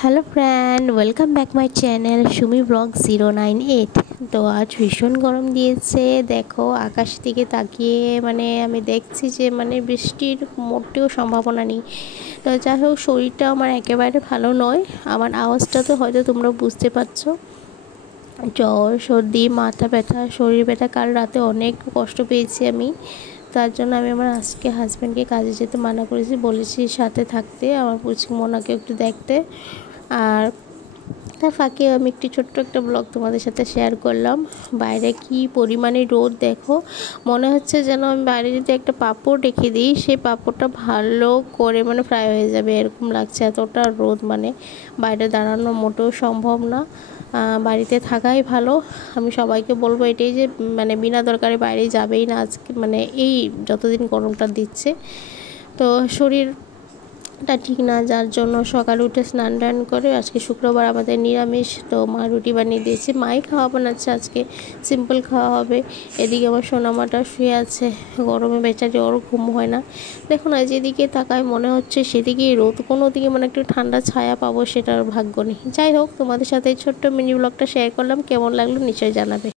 Hello friend, welcome back my channel Sumi blog 098। তো আজ ভীষণ গরম দিয়েছে। দেখো আকাশ দিকে তাকিয়ে আমি দেখছি যে বৃষ্টির মোটেও সম্ভাবনা নেই। তো যাই হোক, শরীরটা আমার একেবারে ভালো নয়। আমার আওয়াজটা তো হয়তো তোমরা বুঝতে পারছো। জ্বর, সর্দি, মাথা ব্যথা, শরীর ব্যথা। কাল রাতে অনেক কষ্ট পেয়েছি আমি। তার জন্য আমি আমার আজকে হাজব্যান্ডকে কাজে যেতে মানা করেছি, বলেছি সাথে থাকতে, আমার পুচকি মোনাকে একটু দেখতে। আর তার ফাঁকে আমি একটি ছোট্ট একটা ব্লগ তোমাদের সাথে শেয়ার করলাম। বাইরে কি পরিমাণে রোদ দেখো, মনে হচ্ছে যেন আমি বাইরে যদি একটা পাঁপড় রেখে দিই, সেই পাঁপড়টা ভালো করে ফ্রাই হয়ে যাবে, এরকম লাগছে। এতটা রোদ, বাইরে দাঁড়ানো মোটেও সম্ভব না। বাড়িতে থাকাই ভালো। আমি সবাইকে বলবো এটাই যে বিনা দরকারে বাইরে যাবেই না আজকে, এই যতদিন গরমটা দিচ্ছে। তো শরীরটা ঠিক না, যার জন্য সকালে উঠে স্নান টান করে, আজকে শুক্রবার আমাদের নিরামিষ, তো মা রুটি বানিয়ে দিয়েছে। মাই খাওয়া বানাচ্ছে আজকে, সিম্পল খাওয়া হবে। এদিকে আমার সোনামাটা শুয়ে আছে গরমে, বেচারি, ওর ঘুম হয় না। দেখো না, যেদিকে তাকায় মনে হচ্ছে সেদিকেই রোদ, কোনো দিকে একটু ঠান্ডা ছায়া পাবো সেটার ভাগ্য নেই। যাই হোক, তোমাদের সাথে ছোট্ট মিনি ব্লগটা শেয়ার করলাম, কেমন লাগলো নিশ্চয়ই জানাবে।